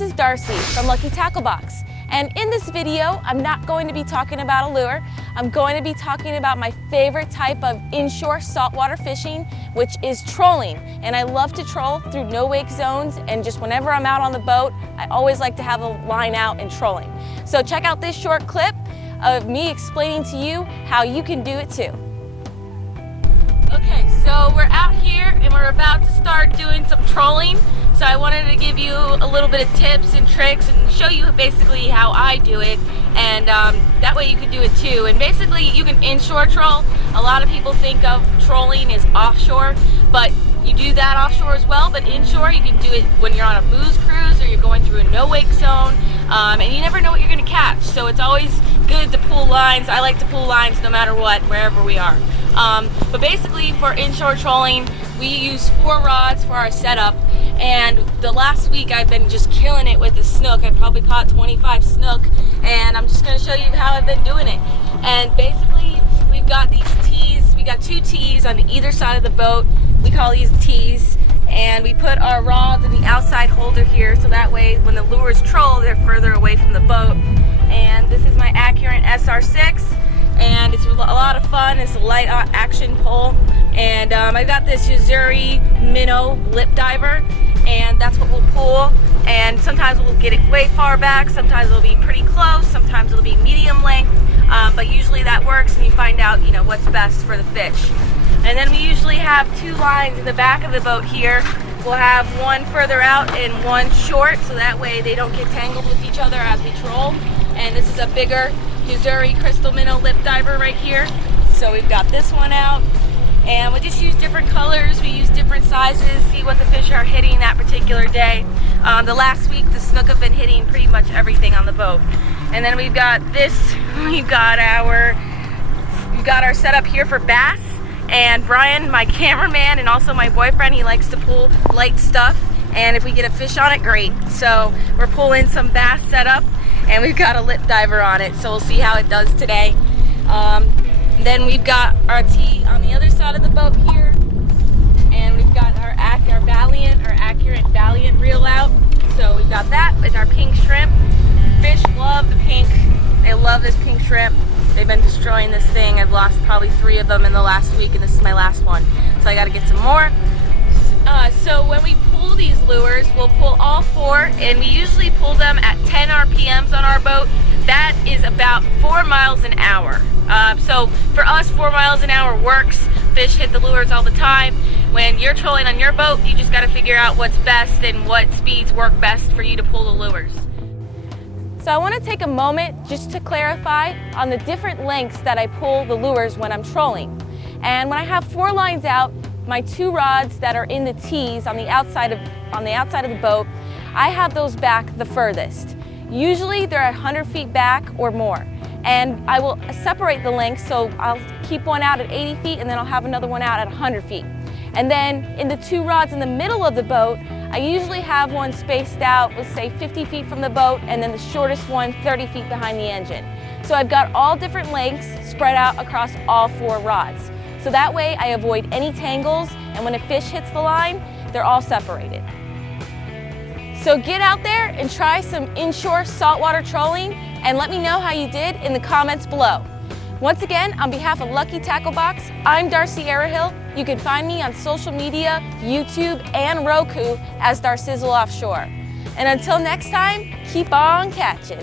this is Darcie from Lucky Tackle Box, and in this video I'm not going to be talking about a lure. I'm going to be talking about my favorite type of inshore saltwater fishing, which is trolling. And I love to troll through no wake zones, and just whenever I'm out on the boat I always like to have a line out and trolling. So check out this short clip of me explaining to you how you can do it too. Okay, so we're out here and we're about to start doing some trolling. So I wanted to give you a little bit of tips and tricks and show you basically how I do it, and that way you can do it too. And basically you can inshore troll. A lot of people think of trolling as offshore, but you do that offshore as well, but inshore you can do it when you're on a booze cruise or you're going through a no wake zone, and you never know what you're going to catch. So it's always good to pull lines. I like to pull lines no matter what, wherever we are. But basically for inshore trolling, we use 4 rods for our setup, and the last week I've been just killing it with the snook. I probably caught 25 snook, and I'm just going to show you how I've been doing it. And basically we've got these tees. We got 2 tees on either side of the boat. We call these tees, and we put our rods in the outside holder here, so that way when the lures troll they're further away from the boat. And this is my Accurate SR6, and it's a lot of fun. It's a light action pole, and I got this Yo-Zuri Minnow lip diver, and that's what we'll pull. And sometimes we'll get it way far back, sometimes it'll be pretty close, sometimes it'll be medium length, but usually that works, and you find out, you know, what's best for the fish. And then we usually have 2 lines in the back of the boat here. We'll have one further out and one short, so that way they don't get tangled with each other as we troll. And this is a bigger Yo-Zuri Crystal Minnow lip diver right here. So we've got this one out, and we just use different colors, we use different sizes, see what the fish are hitting that particular day. The last week the snook have been hitting pretty much everything on the boat. And then we've got this, we've got our setup here for bass. And Brian, my cameraman, and also my boyfriend, he likes to pull light stuff, and if we get a fish on it, great. So we're pulling some bass setup, and we've got a lip diver on it, so we'll see how it does today. Then we've got our tee on the other side of the boat here, and we've got our Accurate Valiant reel out. So we've got that with our pink shrimp. Fish love the pink. They love this pink shrimp. They've been destroying this thing. I've lost probably 3 of them in the last week, and this is my last one. So I gotta get some more. So when we pull these lures, we'll pull all 4, and we usually pull them at 10 RPMs on our boat. That is about 4 miles an hour. So for us, 4 miles an hour works. Fish hit the lures all the time. When you're trolling on your boat, you just gotta figure out what's best and what speeds work best for you to pull the lures. So I want to take a moment just to clarify on the different lengths that I pull the lures when I'm trolling. And when I have 4 lines out, my 2 rods that are in the tees on the outside of the boat, I have those back the furthest. Usually they're 100 feet back or more. And I will separate the lengths, so I'll keep one out at 80 feet and then I'll have another one out at 100 feet. And then in the 2 rods in the middle of the boat, I usually have one spaced out, let's say 50 feet from the boat, and then the shortest one 30 feet behind the engine. So I've got all different lengths spread out across all 4 rods. So that way I avoid any tangles, and when a fish hits the line, they're all separated. So get out there and try some inshore saltwater trolling, and let me know how you did in the comments below. Once again, on behalf of Lucky Tackle Box, I'm Darcie Arahill. You can find me on social media, YouTube, and Roku as Darcizzle Offshore. And until next time, keep on catching.